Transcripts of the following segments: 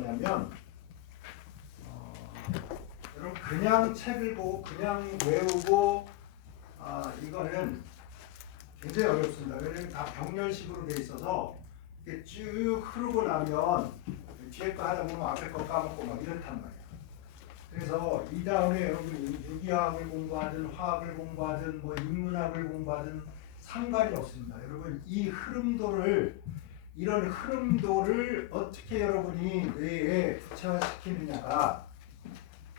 뭐냐면 여러분 그냥 책을 보고 그냥 외우고 이거는 굉장히 어렵습니다. 왜냐면 다 병렬식으로 돼 있어서 이렇게 쭉 흐르고 나면 뒤에 거 하다 보면 앞에 거 까먹고 막 이렇단 말이에요. 그래서 이 다음에 여러분이 유기화학을 공부하든 화학을 공부하든 뭐 인문학을 공부하든 상관이 없습니다. 여러분 이 흐름도를 이런 흐름도를 어떻게 여러분이 뇌에 구체화시키느냐가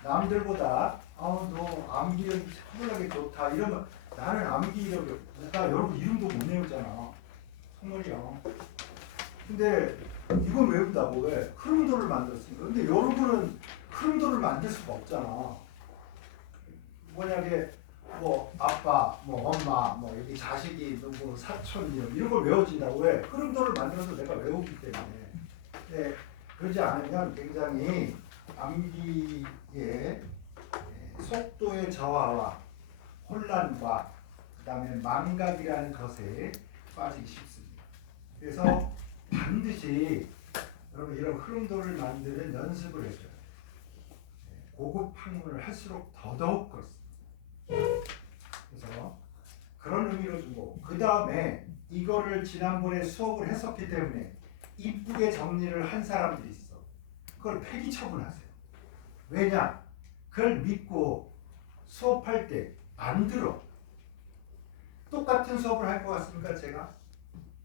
남들보다 너 암기력이 차분하게 좋다 이러면 나는 암기력이 나 여러분 이름도 못 외우잖아. 정말이야. 근데 이건 외운다고 왜? 흐름도를 만들었으니까. 근데 여러분은 흐름도를 만들 수가 없잖아. 만약에 뭐 아빠, 뭐 엄마, 뭐 여기 자식이 누구 사촌 이런 걸 외워진다고 왜? 흐름도를 만들어서 내가 외우기 때문에. 네, 그러지 않으면 굉장히 암기의 속도의 저하와 혼란과 그다음에 망각이라는 것에 빠지기 쉽습니다. 그래서 반드시 여러분 이런 흐름도를 만드는 연습을 해줘요. 고급 학문을 할수록 더더욱 그렇습니다. 그래서 그런 의미로 주고 그 다음에 이거를 지난번에 수업을 했었기 때문에 이쁘게 정리를 한 사람들이 있어. 그걸 폐기 처분하세요. 왜냐? 그걸 믿고 수업할 때 안 들어. 똑같은 수업을 할 것 같습니까? 제가?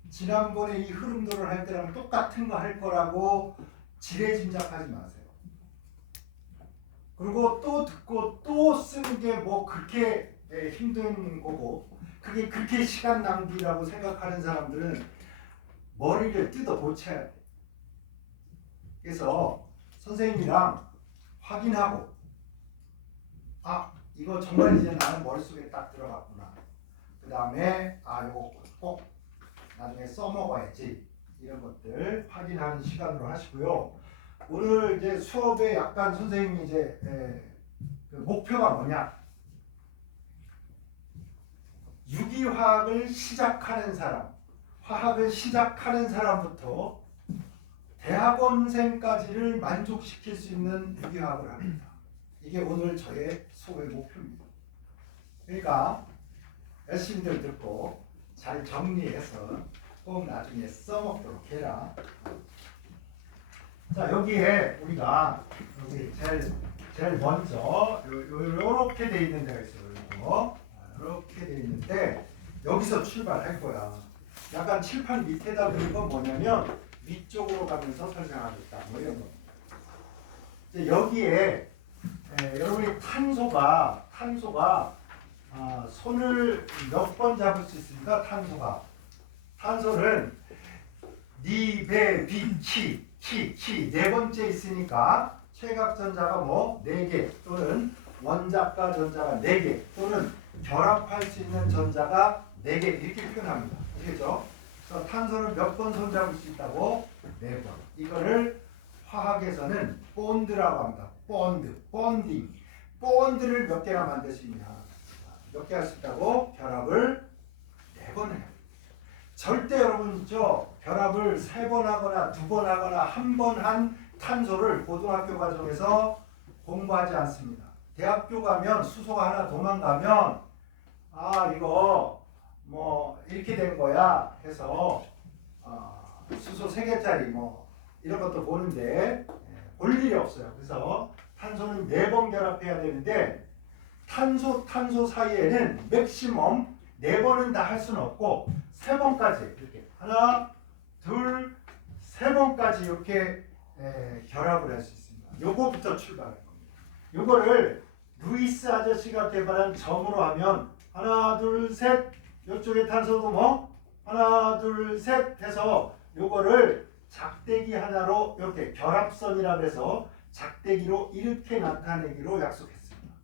지난번에 이 흐름도를 할 때랑 똑같은 거 할 거라고 지레짐작하지 마세요. 그리고 또 듣고 또 쓰는 게 뭐 그렇게 힘든 거고 그게 그렇게 시간 낭비라고 생각하는 사람들은 머리를 뜯어 고쳐야 돼. 그래서 선생님이랑 확인하고 이거 정말 이제 나는 머릿속에 딱 들어갔구나. 그 다음에 이거 꼭 나중에 써먹어야지. 이런 것들 확인하는 시간으로 하시고요. 오늘 이제 수업에 약간 선생님이 이제 그 목표가 뭐냐? 유기화학을 시작하는 사람, 화학을 시작하는 사람부터 대학원생까지를 만족시킬 수 있는 유기화학을 합니다. 이게 오늘 저의 수업의 목표입니다. 그러니까 열심히들 듣고 잘 정리해서 꼭 나중에 써먹도록 해라. 자, 여기에 우리가 여기 제일 먼저 요렇게 돼 있는 데가 있어요. 이렇게 돼 있는데 여기서 출발할 거야. 약간 칠판 밑에다 그린 건 뭐냐면 위쪽으로 가면서 설명하겠다. 뭐 이런 거. 이제 여기에 여러분이 탄소가 손을 몇 번 잡을 수 있습니까? 탄소는 니, 배, 비, 키 네 번째 있으니까 최각전자가 뭐 4개 또는 원자과 전자가 4개 또는 결합할 수 있는 전자가 4개 이렇게 표현합니다. 아시겠죠? 그래서 탄소는 몇 번 손잡을 수 있다고? 4번. 이거를 화학에서는 본드라고 합니다. 본딩. 본드를 몇 개나 만들 수 있냐? 몇 개 할 수 있다고? 결합을 4번 해요. 절대 여러분 결합을 3번 하거나 2번 하거나 1번 한 탄소를 고등학교 과정에서 공부하지 않습니다. 대학교 가면 수소가 하나 도망가면 이거 뭐 이렇게 된 거야 해서 수소 3개짜리 뭐 이런 것도 보는데 볼 일이 없어요. 그래서 탄소는 4번 결합해야 되는데 탄소 사이에는 맥시멈 4번은 다 할 수는 없고 3번까지 이렇게 하나, 둘, 3번까지 이렇게 결합을 할 수 있습니다. 요거부터 출발할 겁니다. 요거를 루이스 아저씨가 개발한 점으로 하면 하나, 둘, 셋 이쪽에 탄소도 뭐 하나, 둘, 셋 해서 요거를 작대기 하나로 이렇게 결합선이라고 해서 작대기로 이렇게 나타내기로 약속했습니다.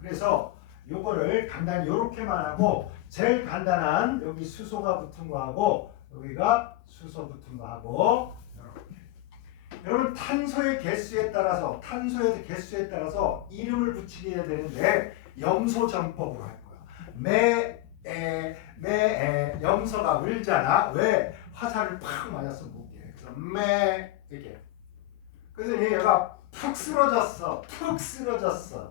그래서 요거를 간단히 요렇게만 하고 제일 간단한 여기 수소가 붙은 거 하고 여기가 수소 붙은 거 하고 이렇게. 여러분 탄소의 개수에 따라서 이름을 붙이게 해야 되는데 염소전법으로 할 거야. 염소가 울잖아. 왜? 화살을 팍 맞았어 목에. 그래서 이렇게. 그러더니 얘가 푹 쓰러졌어. 푹 쓰러졌어.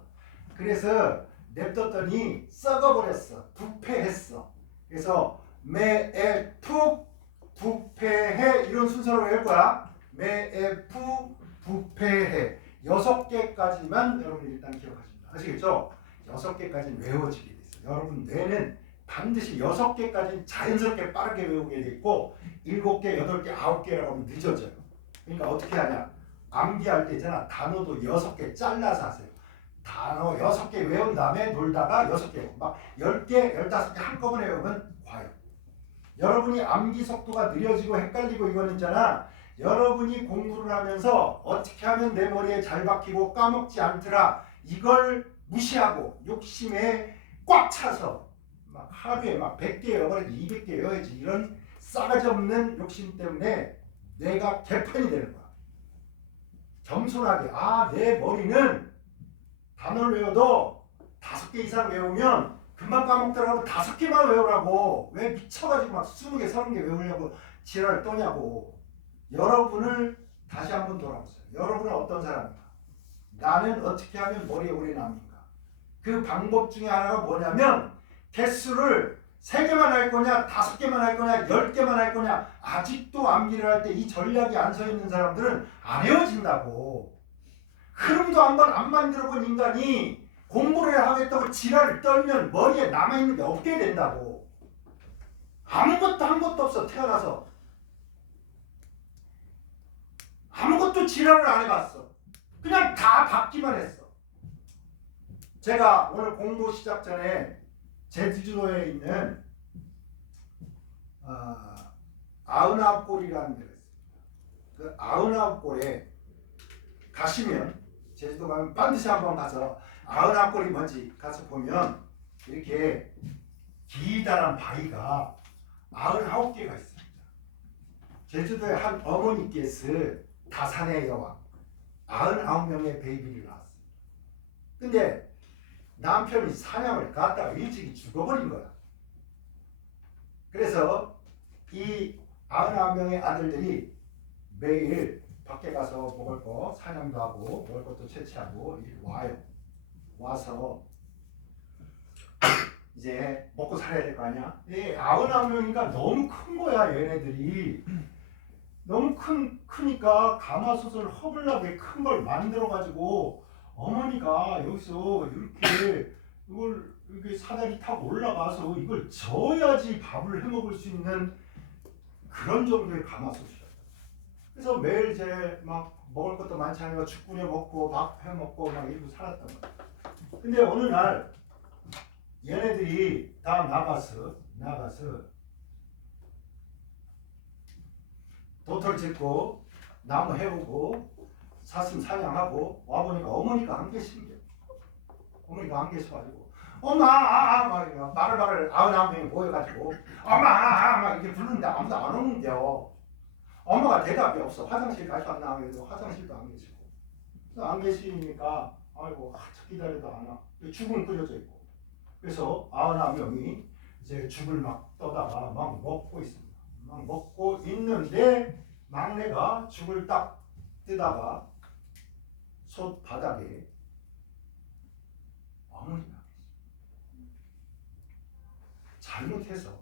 그래서 냅뒀더니 썩어버렸어. 부패했어. 그래서 매에 푹 부패해 이런 순서로 외울 거야. 매에 푹 부패해 6개까지만 여러분이 일단 기억하십니다. 아시겠죠? 6개까지는 외워지게 돼 있어요. 여러분 뇌는 반드시 6개까지는 자연스럽게 빠르게 외우게 돼 있고 7개, 8개, 9개라고 하면 늦어져요. 그러니까 어떻게 하냐? 암기할 때 있잖아. 단어도 6개 잘라서 하세요. 단어 6개 외운 다음에 놀다가 6개, 막 10개, 15개 한꺼번에 외우면 과요. 여러분이 암기 속도가 느려지고 헷갈리고 이거는 있잖아. 여러분이 공부를 하면서 어떻게 하면 내 머리에 잘 박히고 까먹지 않더라. 이걸 무시하고 욕심에 꽉 차서 막 하루에 막 100개 외워야지 200개 외워야지 이런 싸가지 없는 욕심 때문에 뇌가 개판이 되는 거야. 겸손하게 내 머리는 단어를 외워도 5개 이상 외우면 금방 까먹더라도 5개만 외우라고. 왜 미쳐가지고 막 20개, 30개 외우려고 지랄을 떠냐고. 여러분을 다시 한번 돌아보세요. 여러분은 어떤 사람인가? 나는 어떻게 하면 머리에 오래 남는가? 그 방법 중에 하나가 뭐냐면 개수를 3개만 할 거냐 5개만 할 거냐 10개만 할 거냐. 아직도 암기를 할 때 이 전략이 안 서 있는 사람들은 안 외워진다고. 흐름도 한번 안 만들어본 인간이 공부를 하겠다고 지랄을 떨면 머리에 남아있는 게 없게 된다고. 아무것도 한 것도 없어. 태어나서 아무것도 지랄을 안 해봤어. 그냥 다 받기만 했어. 제가 오늘 공부 시작 전에 제주도에 있는 99골이라는 데가 있습니다. 그 99골에 가시면 제주도 가면 반드시 한번 가서 99골이 뭔지 가서 보면 이렇게 기다란 바위가 99개가 있습니다. 제주도의 한 어머니께서 다산의 여왕 99명의 베이비를 낳았습니다. 근데 남편이 사냥을 갔다가 일찍이 죽어버린 거야. 그래서 이 99명의 아들들이 매일 밖에 가서 먹을 거 사냥도 하고 먹을 것도 채취하고 이렇게 와요. 와서 이제 먹고 살아야 될 거 아니야? 99명이니까 너무 큰 거야. 얘네들이 너무 크니까 가마솥을 허블나게 큰 걸 만들어 가지고 어머니가 여기서 이렇게 이걸 이렇게 사다리 타고 올라가서 이걸 저어야지 밥을 해 먹을 수 있는 그런 정도의 가마솥이야. 그래서 매일 이제 막 먹을 것도 많지 않으니까 죽 끓여 먹고 밥 해 먹고 막 이러고 살았단 말이야. 근데 어느 날 얘네들이 다 나가서 도토리 짓고 나무 해오고 사슴 사냥하고 와보니까 어머니가 안 계신 게 어머니가 안 계셔가지고 엄마 막 말을 99명이 모여가지고 엄마 막 이렇게 부르는데 아무도 안 오는데요. 엄마가 대답이 없어. 화장실 가셨나? 그래서 화장실도 안 계시고 안 계시니까 아이고 한참 기다려도 안 와. 죽은 끓여져 있고 그래서 99명이 이제 죽을 막 떠다가 막 먹고 있습니다. 막 먹고 있는데 막내가 죽을 딱 뜨다가 솥 바닥에 어머니가 계십니다. 잘못해서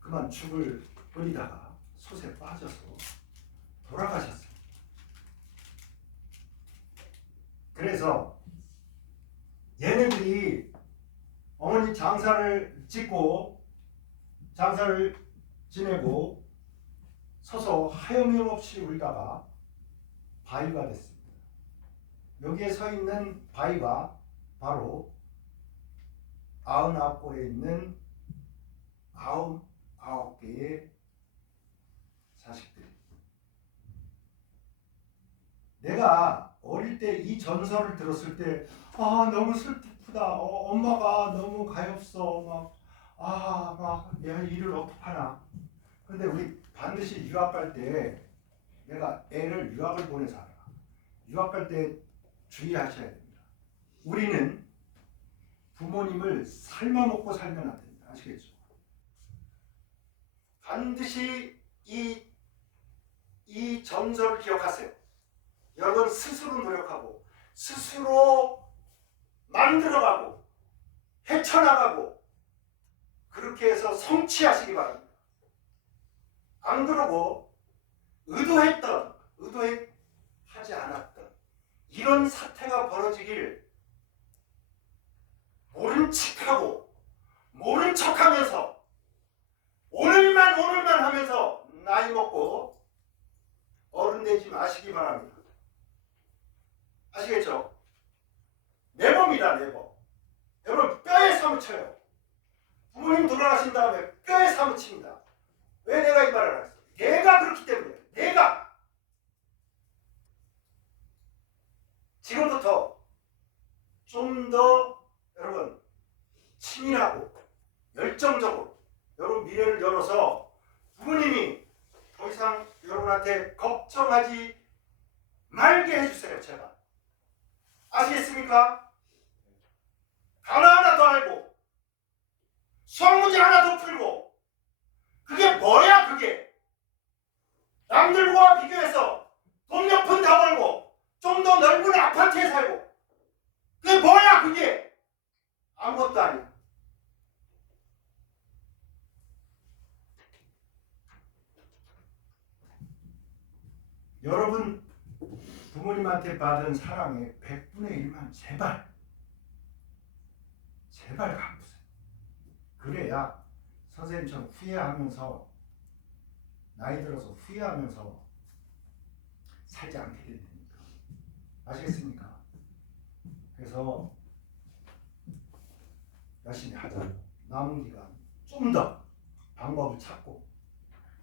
그만 죽을 끓이다가 솥에 빠져서 돌아가셨어요. 그래서 얘네들이 어머니 장사를 짓고 장사를 지내고 서서 하염없이 울다가 바위가 됐습니다. 여기에 서 있는 바위가 바로 99골에 있는 99개의 자식들입니다. 내가 어릴 때 이 전설을 들었을 때 너무 슬프다. 엄마가 너무 가엾어. 막 일을 어떡하나. 근데 우리 반드시 유학 갈 때 내가 애를 유학을 보내서 알아. 유학 갈 때 주의하셔야 됩니다. 우리는 부모님을 삶아먹고 살면 안 됩니다. 아시겠죠? 반드시 이 전설을 기억하세요. 여러분 스스로 노력하고 스스로 만들어가고 헤쳐나가고 그렇게 해서 성취하시기 바랍니다. 안 그러고 의도하지 않았던 이런 사태가 벌어지길 모른 척하고 모른 척하면서 오늘만 하면서 나이 먹고 어른 되지 마시기 바랍니다. 아시겠죠? 네버입니다. 네버. 여러분 뼈에 사무쳐요. 부모님 돌아가신 다음에 뼈에 사무칩니다. 왜 내가 이 말을 했어? 내가 그렇기 때문이에요. 내가 지금부터 좀 더 여러분 치밀하고 열정적으로 여러분 미래를 열어서 부모님이 더 이상 여러분한테 걱정하지 말게 해주세요. 제발. 아시겠습니까? 하나 더 알고 수학 문제 하나 더 풀고 그게 뭐야 그게 남들과 비교해서 돈 몇 푼 다 벌고 좀 더 넓은 아파트에 살고 그게 뭐야 그게 아무것도 아니야. 여러분 부모님한테 받은 사랑의 100분의 1만 제발 갚으세요. 그래야 선생님처럼 후회하면서 나이 들어서 후회하면서 살지 않게 됩니다. 아시겠습니까? 그래서 열심히 하자. 남은 기간 좀 더 방법을 찾고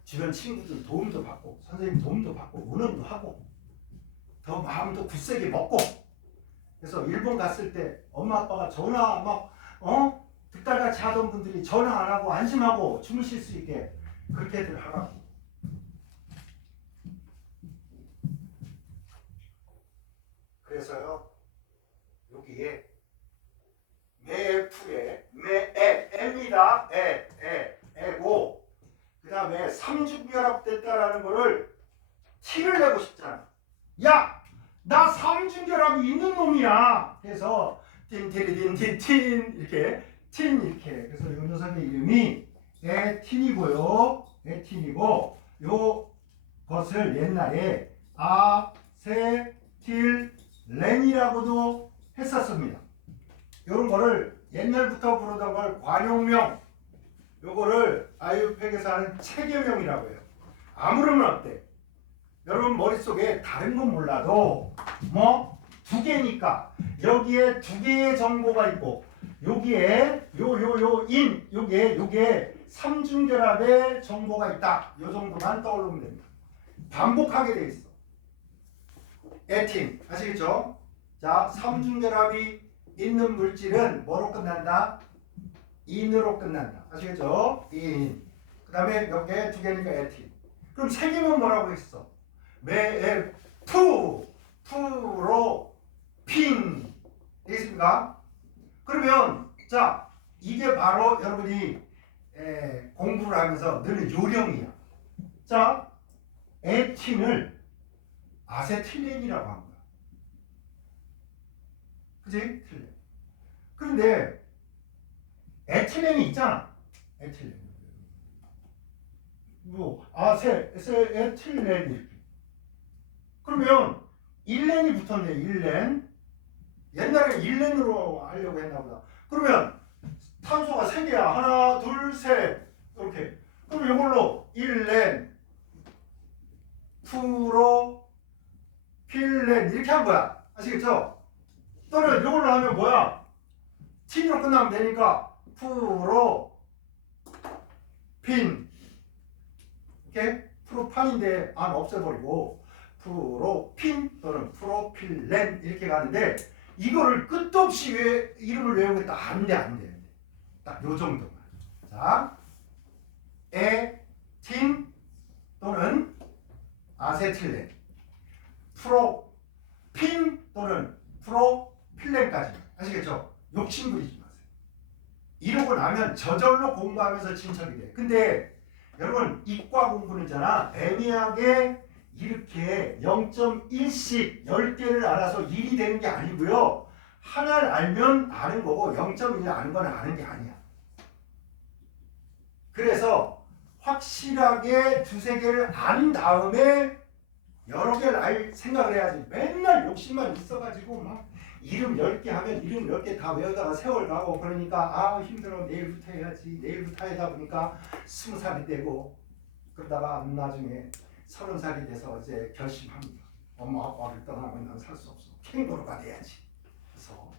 주변 친구들 도움도 받고 선생님 도움도 받고 은행도 하고 더 마음도 굳세게 먹고 그래서 일본 갔을 때 엄마 아빠가 전화 막 득달같이 하던 분들이 전화 안 하고 안심하고 주무실 수 있게 그렇게들 하라고. 그래서요 여기에 매풀에 매애입니다. 애고 그 다음에 삼중결합됐다라는 거를 티를 내고 싶잖아. 야! 나 삼중결합이 있는 놈이야. 그래서 틴티리딘틴틴 이렇게 틴 이렇게 그래서 이 녀석의 이름이 에틴이고요. 에틴이고 요 것을 옛날에 아세틸렌이라고도 했었습니다. 요런 거를 옛날부터 부르던 걸 관용명 요거를 아이유팩에서 하는 체계명이라고 해요. 아무르면 어때? 여러분 머릿속에 다른 건 몰라도 뭐 두 개니까 여기에 두 개의 정보가 있고 여기에 요게 삼중결합의 정보가 있다. 요 정도만 떠올리면 됩니다. 반복하게 돼 있어. 에틴 아시겠죠? 자, 삼중결합이 있는 물질은 뭐로 끝난다? 인으로 끝난다. 아시겠죠? 인. 그 다음에 몇 개? 두 개니까 에틴. 그럼 세 개면 뭐라고 했어? 프로핀 되겠습니까? 그러면 자 이게 바로 여러분이 공부를 하면서 늘 요령이야. 자 에틴을 아세틸렌이라고 합니다. 그지? 틀렌. 그런데 에틸렌이 있잖아. 에틸렌. 뭐 에틸렌 이렇게. 그러면 1렌이 붙었네. 1렌. 옛날에 1렌으로 하려고 했나 보다. 그러면 탄소가 3개야. 하나, 둘, 셋. 이렇게. 그럼 이걸로 1렌, 프로필렌 이렇게 한 거야. 아시겠죠? 또는 이걸로 하면 뭐야? T로 끝나면 되니까 프로핀 이렇게 프로판인데 안 없애버리고 프로핀 또는 프로필렌 이렇게 가는데 이거를 끝도 없이 이름을 외우겠다. 안 돼. 딱 요 정도만. 자, 에틴 또는 아세틸렌, 프로핀 또는 프로필렌까지. 아시겠죠? 욕심 부리지 마세요. 이러고 나면 저절로 공부하면서 진척이 돼. 근데 여러분 이과 공부는 있잖아. 애매하게 이렇게 0.1씩 10개를 알아서 1이 되는 게 아니고요. 하나를 알면 아는 거고 0.1을 아는 건 아는 게 아니야. 그래서 확실하게 두세 개를 안 다음에 여러 개를 알 생각을 해야지. 맨날 욕심만 있어가지고 막 이름 10개 하면 이름 10개 다 외우다가 세월 가고 그러니까 아 힘들어 내일부터 해야지. 내일부터 하다 보니까 20살이 되고 그러다가 나중에 30살이 돼서 이제 결심합니다. 엄마 아빠를 떠나면 난 살 수 없어. 캥거루가 돼야지. 그래서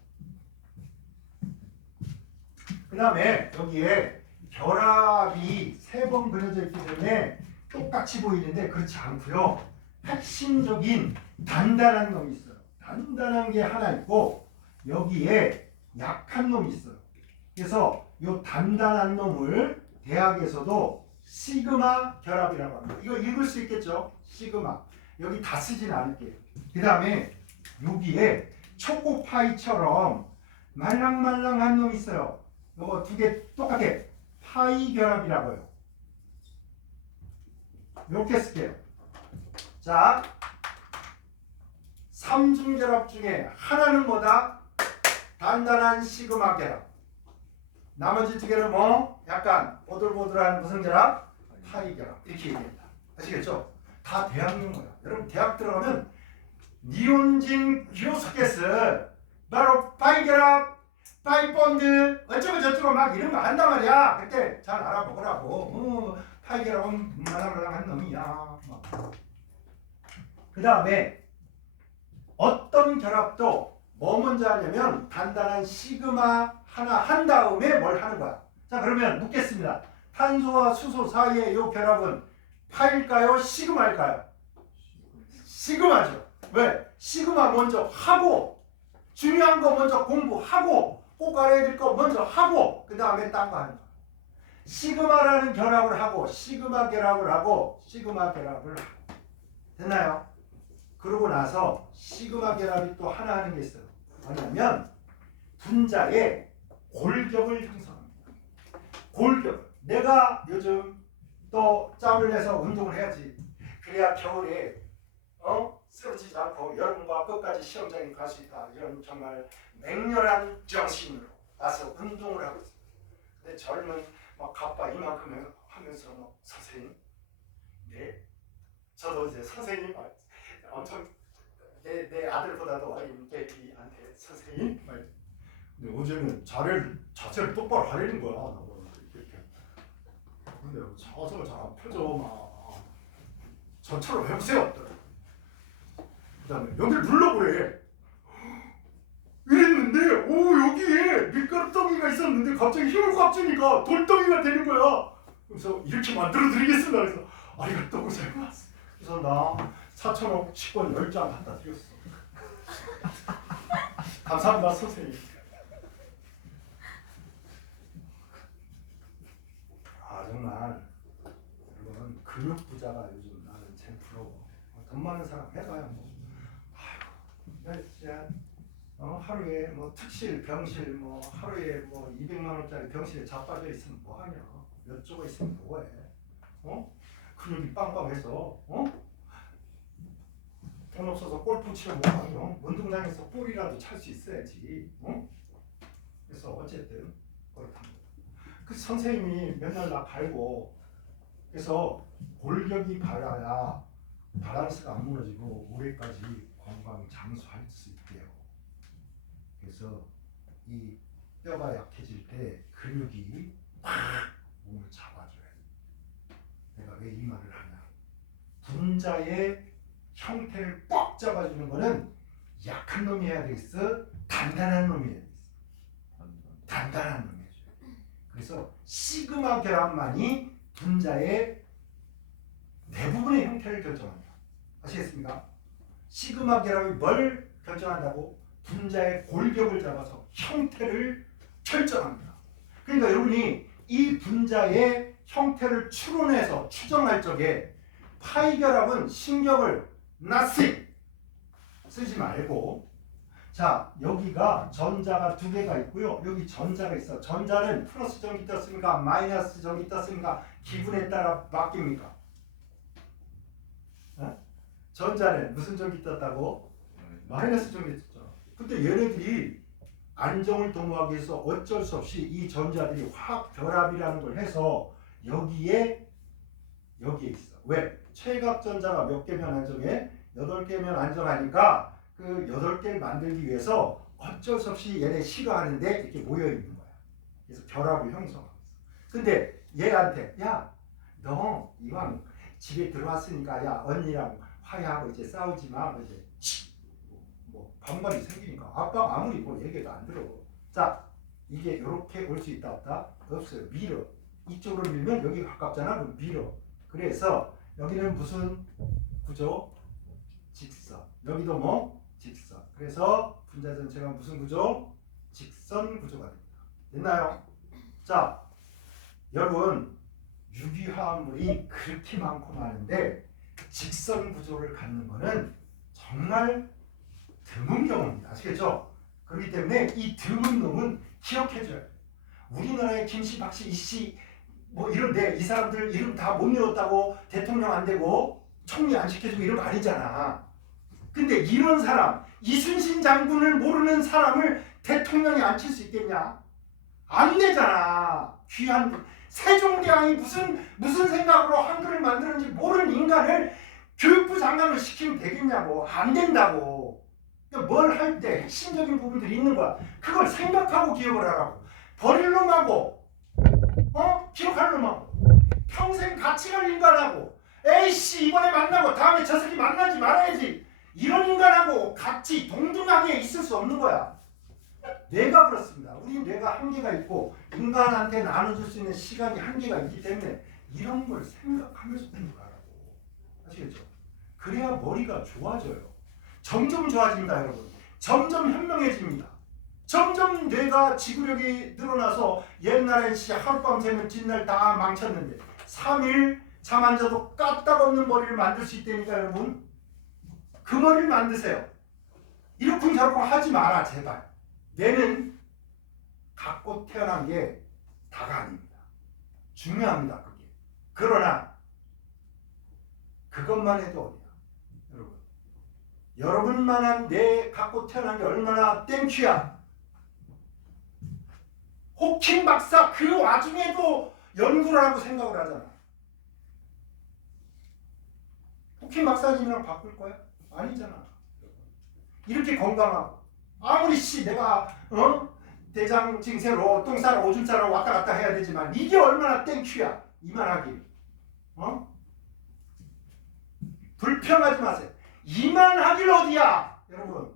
그 다음에 여기에 결합이 3번 그려져 있기 때문에 똑같이 보이는데 그렇지 않고요. 핵심적인 단단한 놈이 있어요. 단단한 게 하나 있고 여기에 약한 놈이 있어요. 그래서 이 단단한 놈을 대학에서도 시그마 결합이라고 합니다. 이거 읽을 수 있겠죠? 시그마. 여기 다 쓰진 않을게요. 그 다음에 여기에 초코파이처럼 말랑말랑한 놈이 있어요. 이거 두 개 똑같아. 파이 결합이라고 해요. 이렇게 쓸게요. 자, 삼중 결합 중에 하나는 뭐다? 단단한 시그마 결합. 나머지 두 개는 뭐? 약간 보들보들한 무슨 결합? 파이 결합. 이렇게 얘기합니다. 아시겠죠? 다 대학용 거야. 여러분 대학 들어가면 니온진 기오스케스 바로 파이 결합, 파이 본드 어쩌고 저쩌고 막 이런 거 한단 말이야. 그때 잘 알아보라고. 파이 결합은 말랑말랑한 놈이야. 그 다음에 어떤 결합도 뭐 먼저 하냐면 단단한 시그마 하나 한 다음에 뭘 하는 거야. 자 그러면 묻겠습니다. 탄소와 수소 사이의 이 결합은 파일까요? 시그마일까요? 시그마죠. 왜? 시그마 먼저 하고 중요한 거 먼저 공부하고 꼭 알아야 될 거 먼저 하고 그 다음에 딴 거 하는 거야. 시그마라는 결합을 하고 시그마 결합을 하고 시그마 결합을 하고 됐나요? 그러고 나서 시그마 결합이 또 하나 하는 게 있어요. 뭐냐면 분자의 골격을 형성합니다. 골격. 내가 요즘 또 짬을 내서 운동을 해야지. 그래야 겨울에 쓰러지지 않고 여름과 끝까지 시험장에 갈 수 있다. 이런 정말 맹렬한 정신으로 와서 운동을 하고 있어요. 근데 젊은 막 가빠 이만큼 하면서 선생님, 네, 저도 이제 선생님 엄청 내 아들보다도 어린 애기한테 선생님 말. 근데 어제는 자세를 똑바로 하려는 거야. 이렇게. 근데 자세가 잘 안 펴져 막. 저처럼 해보세요. 그다음에 여기를 눌러보래. 이랬는데 여기에 밀가루덩이가 있었는데 갑자기 힘을 확 주니까 돌덩이가 되는 거야. 그래서 이렇게 만들어 드리겠습니다. 그래서 아리가또 고자이마스. 그래서 나 4,000원치권 10장 갖다 드렸어. 감사합니다 선생님. 정말 여러분 근육 부자가 요즘 나는 제일 부러워. 돈 많은 사람 해봐야 뭐 진짜 하루에 뭐 특실 병실 뭐 하루에 뭐 200만 원짜리 병실에 자빠져 있으면 뭐하냐. 몇 조가 있으면 뭐해. 근육이 빵빵해서 돈 없어서 골프 치러 못 가요. 운동장에서 볼이라도 찰 수 있어야지. 그래서 어쨌든 그렇답니다. 그 선생님이 맨날 나 갈고 그래서 골격이 갈아야 밸런스가 안 무너지고 오래까지 건강 장수할 수 있대요. 그래서 이 뼈가 약해질 때 근육이 팍 몸을 잡아줘요. 내가 왜 이 말을 하냐. 분자의 형태를 꽉 잡아주는 거는 약한 놈이 해야 되겠어? 단단한 놈이 해야 되겠어? 단단한 놈이 해줘요. 그래서 시그마 결합만이 분자의 대부분의 형태를 결정합니다. 아시겠습니까? 시그마 결합이 뭘 결정한다고? 분자의 골격을 잡아서 형태를 결정합니다. 그러니까 여러분이 이 분자의 형태를 추론해서 추정할 적에 파이 결합은 신경을 nothing 쓰지 말고, 자 여기가 전자가 두 개가 있고요. 여기 전자가 있어. 전자는 플러스 전기 떴습니까? 마이너스 전기 떴습니까? 기분에 따라 바뀝니까? 전자는 무슨 쪽이 떴다고? 마이너스 쪽이 떴잖아. 근데 얘네들이 안정을 도모하기 위해서 어쩔 수 없이 이 전자들이 화학 결합이라는 걸 해서 여기에 있어. 왜? 최각 전자가 몇 개면 안정해? 8개면 안정하니까 그 8개를 만들기 위해서 어쩔 수 없이 얘네 싫어하는데 이렇게 모여 있는 거야. 그래서 결합을 형성하고 있어. 근데 얘한테 야, 너 이왕 집에 들어왔으니까 야 언니랑 화해하고 이제 싸우지 마. 이제 뭐 반말이 생기니까 아빠가 아무리 뭐 얘기도 안 들어. 자, 이게 이렇게 올 수 있다 없다? 없어요. 밀어. 이쪽으로 밀면 여기가 가깝잖아. 그럼 밀어. 그래서 여기는 무슨 구조? 직선. 여기도 뭐? 직선. 그래서 분자 전체가 무슨 구조? 직선 구조가 됩니다. 됐나요? 자, 여러분 유기화합물이 그렇게 많고 많은데 직선 구조를 갖는 거는 정말 드문 경우입니다. 아시겠죠? 그렇기 때문에 이 드문 놈은 기억해줘야 돼요. 우리나라의 김씨, 박씨, 이씨 뭐 이런데 이 사람들 이름 다 못 외웠다고 대통령 안 되고 총리 안 시켜주고 이런 거 아니잖아. 근데 이런 사람, 이순신 장군을 모르는 사람을 대통령이 앉힐 수 있겠냐? 안 되잖아. 귀한 세종대왕이 무슨 생각으로 한글을 만드는지 모르는 인간을 교육부 장관을 시키면 되겠냐고. 안 된다고. 그러니까 뭘 할 때 핵심적인 부분들이 있는 거야. 그걸 생각하고 기억을 하라고. 버릴 놈하고 기억할 놈하고 평생 같이 갈 인간하고 에이씨 이번에 만나고 다음에 저 새끼 만나지 말아야지 이런 인간하고 같이 동등하게 있을 수 없는 거야. 뇌가 그렇습니다. 우리 뇌가 한계가 있고 인간한테 나눠줄 수 있는 시간이 한계가 있기 때문에 이런 걸 생각하면서 공부하라고. 아시겠죠? 그래야 머리가 좋아져요. 점점 좋아집니다, 여러분. 점점 현명해집니다. 점점 뇌가 지구력이 늘어나서 옛날엔 하룻밤 새면 뒷날 다 망쳤는데 3일 잠 안 자도 까딱없는 머리를 만들 수 있다니까 여러분. 그 머리를 만드세요. 이렇쿵 저렇쿵 하지 마라 제발. 뇌는 갖고 태어난 게 다가 아닙니다. 중요합니다 그게. 그러나 그것만 해도 어디야 여러분. 여러분만한 뇌 갖고 태어난 게 얼마나 땡큐야. 호킹 박사 그 와중에도 연구를 하고 생각을 하잖아. 호킹 박사님이랑 바꿀 거야? 아니잖아. 이렇게 건강하고 아무리 내가 대장 증세로 똥 싸러 오줌 싸러 왔다 갔다 해야 되지만 이게 얼마나 땡큐야. 이만하기. 불평하지 마세요. 이만하길 어디야 여러분.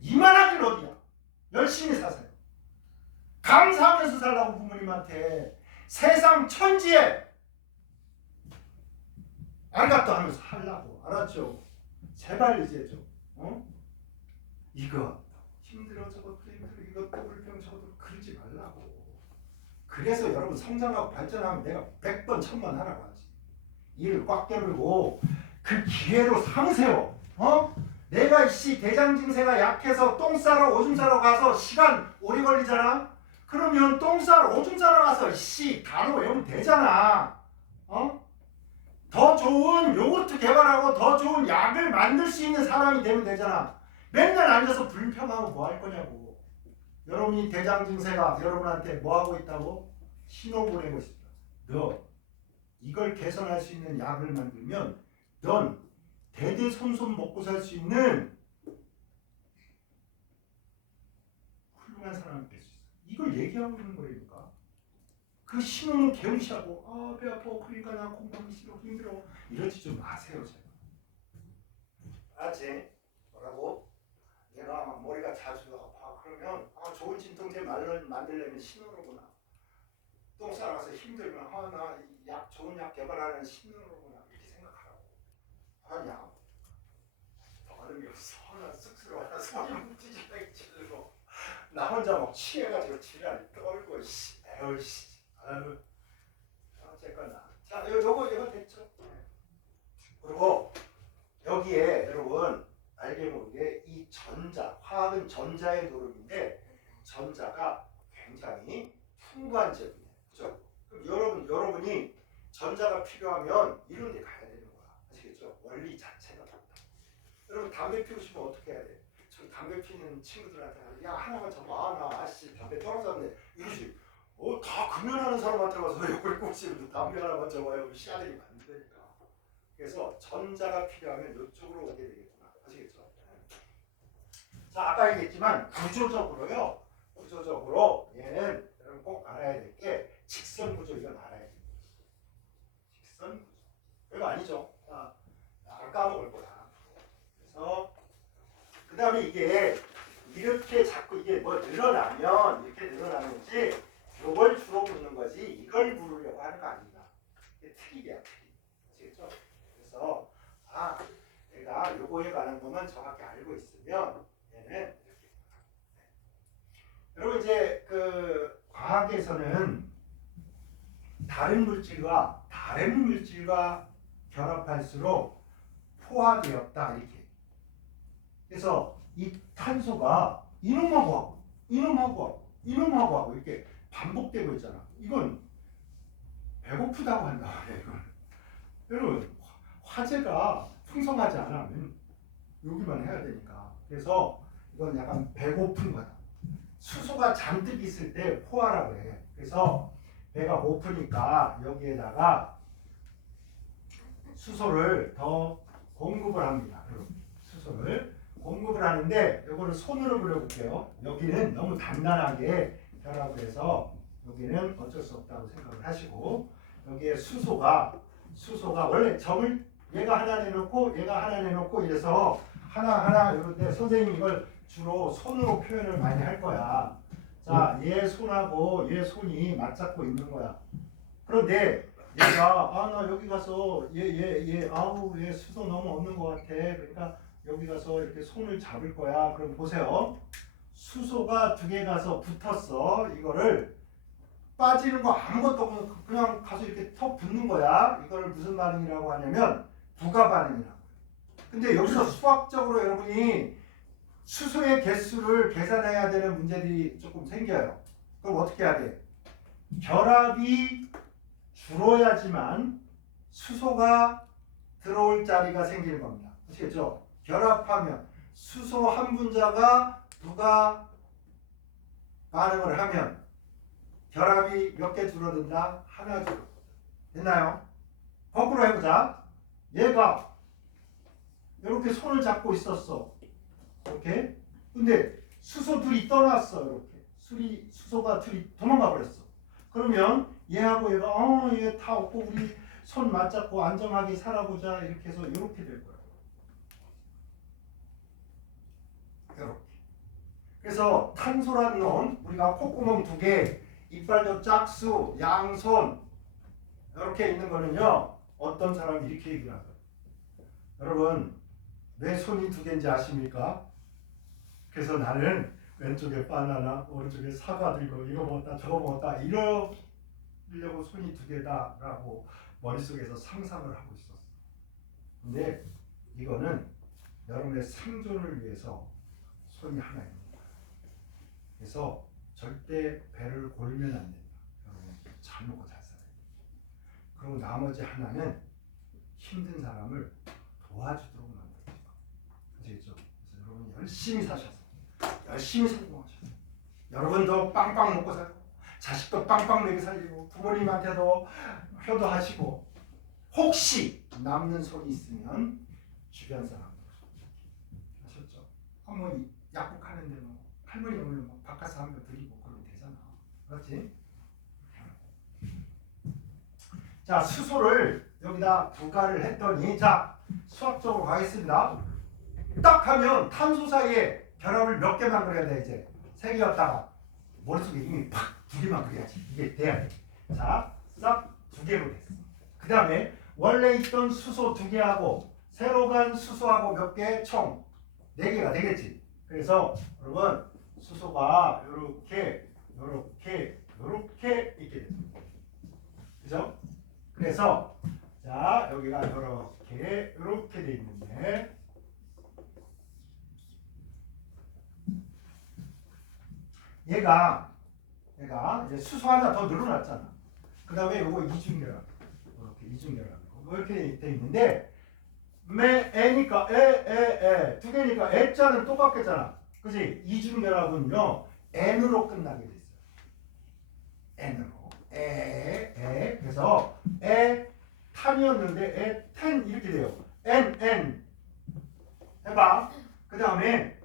이만하길 어디야. 열심히 사세요. 감사하면서 살라고 부모님한테. 세상 천지에 알갑도 하면서 살라고. 알았죠? 제발 이제 좀 이거 힘들어 저것도 힘들어 이것도 불평 저것도 그러지 말라고. 그래서 여러분 성장하고 발전하면 내가 100번 1000번 하라고 하지. 이를 꽉 깨물고 그 기회로 삼으세요. 내가 대장 증세가 약해서 똥 싸러 오줌 싸러 가서 시간 오래 걸리잖아. 그러면 똥 싸러 오줌 싸러 가서 단어 외우면 되잖아. 더 좋은 요거트 개발하고 더 좋은 약을 만들 수 있는 사람이 되면 되잖아. 맨날 앉아서 불평하고 뭐 할 거냐고. 여러분이 대장 증세가 여러분한테 뭐 하고 있다고? 신호 보내고 있습니다. 너 이걸 개선할 수 있는 약을 만들면 넌 대대손손 먹고 살 수 있는 훌륭한 사람이 될 수 있어. 이걸 얘기하고 있는 거니까. 그 신호는 개무시하고 배 아파 그러니까 나 공부하기 싫어 힘들어 이러지 좀 마세요 제발. 알았지? 뭐라고? 내가 막 머리가 자주 아파 그러면 좋은 진통제 만들려면 신호로구나. 똥 싸러가서 힘들면 나 좋은 약 개발하는 신호로구나 이렇게 생각하라고. 아니야. 다른 게 없어. 나 쑥스러워. 나 손이 뭉치지게 찔르고 나 혼자 막 취해가지고 지랄 떨고 아유 어쨌거나. 자 요거 됐죠? 그리고 여기에 여러분 알게 모르게 이 전자, 화학은 전자의 노름인데 전자가 굉장히 풍부한 제품이에요. 그죠? 그럼 여러분이 전자가 필요하면 이런 데 가야 되는 거야. 아시겠죠? 원리 자체가 여러분 담배 피우고 싶으면 어떻게 해야 돼? 저 담배 피는 친구들한테 야 하나만 접어. 나 아씨 담배 떨어졌네. 이러지. 다 금연하는 사람한테 가서 욕을 꼬시면 담배 하나만 접어요. 씨알이 안 되니까. 그래서 전자가 필요하면 이쪽으로 오게 되겠구나. 아시겠죠? 자 아까 얘기했지만 구조적으로요. 구조적으로 얘는 여러분 꼭 알아야 될 게 직선 구조 이건 알아야 돼요. 직선 구조. 이거 아니죠? 안 까먹을 거야. 그래서 그 다음에 이게 이렇게 자꾸 이게 뭐 늘어나면 이렇게 늘어나는 거지 이걸 주로 묻는 거지 이걸 물으려고 하는 거 아닙니다. 이게 트릭이야 트릭. 아시겠죠? 그래서 내가 요거에 관한 것만 정확히 알고 있으면 얘는 이렇게 여러분 이제 그 과학에서는 다른 물질과 결합할수록 포화되었다 이렇게. 그래서 이 탄소가 이놈하고 하고 이렇게 반복되고 있잖아. 이건 배고프다고 한다 말이야. 이건 여러분 화재가 풍성하지 않으면 여기만 해야 되니까. 그래서 이건 약간 배고픈 거다. 수소가 잔뜩 있을 때 포화라고 해. 그래서 배가 고프니까 여기에다가 수소를 더 공급을 합니다. 수소를 공급을 하는데 이거를 손으로 그려볼게요. 여기는 너무 단단하게 결합을 해서 여기는 어쩔 수 없다고 생각을 하시고 여기에 수소가 원래 점을 얘가 하나 내놓고 이래서 하나 이런데 선생님이 이걸 주로 손으로 표현을 많이 할 거야. 자, 얘 손하고 얘 손이 맞잡고 있는 거야. 그런데 얘가 나 여기 가서 얘 수소 너무 없는 것 같아. 그러니까 여기 가서 이렇게 손을 잡을 거야. 그럼 보세요. 수소가 두 개 가서 붙었어. 이거를 빠지는 거 아무것도 없고 그냥 가서 이렇게 턱 붙는 거야. 이거를 무슨 반응이라고 하냐면 부가 반응이라고. 근데 여기서 수학적으로 여러분이 수소의 개수를 계산해야 되는 문제들이 조금 생겨요. 그럼 어떻게 해야 돼? 결합이 줄어야지만 수소가 들어올 자리가 생기는 겁니다. 아시겠죠? 결합하면 수소 한 분자가 부가 반응을 하면 결합이 몇 개 줄어든다? 하나 줄어든다. 됐나요? 거꾸로 해보자. 얘가 이렇게 손을 잡고 있었어. 이렇게. 근데 수소 둘이 떠났어. 이렇게. 수소가 둘이 도망가 버렸어. 그러면 얘하고 얘가 얘 다 없고 우리 손 맞잡고 안정하게 살아보자. 이렇게 해서 이렇게 될 거야. 이렇게. 그래서 탄소라는 놈 우리가 콧구멍 2개, 이빨도 짝수, 양손 이렇게 있는 거는요. 어떤 사람이 이렇게 얘기를 하거든요. 여러분 왜 손이 2개인지 아십니까? 그래서 나는 왼쪽에 바나나, 오른쪽에 사과 들고 이거 먹었다 저거 먹었다 이러려고 손이 2개다라고 머릿속에서 상상을 하고 있었어. 근데 이거는 여러분의 생존을 위해서 손이 하나 있는 거야. 그래서 절대 배를 골면 안 된다. 여러분 잘 먹고 잘 살아야 돼. 그리고 나머지 하나는 힘든 사람을 도와주도록 만들어줘. 아시겠죠? 그래서 여러분 열심히 사셔서 열심히 성공하셔서 여러분도 빵빵 먹고 살고 자식도 빵빵 먹여 살리고 부모님한테도 효도하시고 혹시 남는 손이 있으면 주변 사람들 아셨죠? 뭐 약국하는데 뭐 할머니 오면 뭐 바카스 한 번 드리고 그러면 되잖아. 그렇지? 자 수소를 여기다 부가를 했더니 자 수학적으로 가겠습니다. 딱 하면 탄소 사이에 결합을 몇 개만 그려야 돼 이제 3개였다가 머릿속에 이미 팍 2개만 그려야지 이게 돼야 돼. 자 싹 2개로 됐어. 그 다음에 원래 있던 수소 2개하고 새로 간 수소하고 몇 개? 총 4개가 되겠지. 그래서 여러분 수소가 요렇게 있게 됩니다. 그죠? 그래서 자 여기가 요렇게 돼 있는데 얘가 이제 수소 하나 더 늘어났잖아. 그 다음에 요거 이중결합 이렇게 이중결합 뭐 이렇게 돼 있는데 애니까 에 두 개니까 애자는 똑같겠잖아. 그지? 이중결합은요 n으로 끝나게 돼 있어요. n으로 그래서 탄이었는데 텐 이렇게 돼요. n 해봐. 그 다음에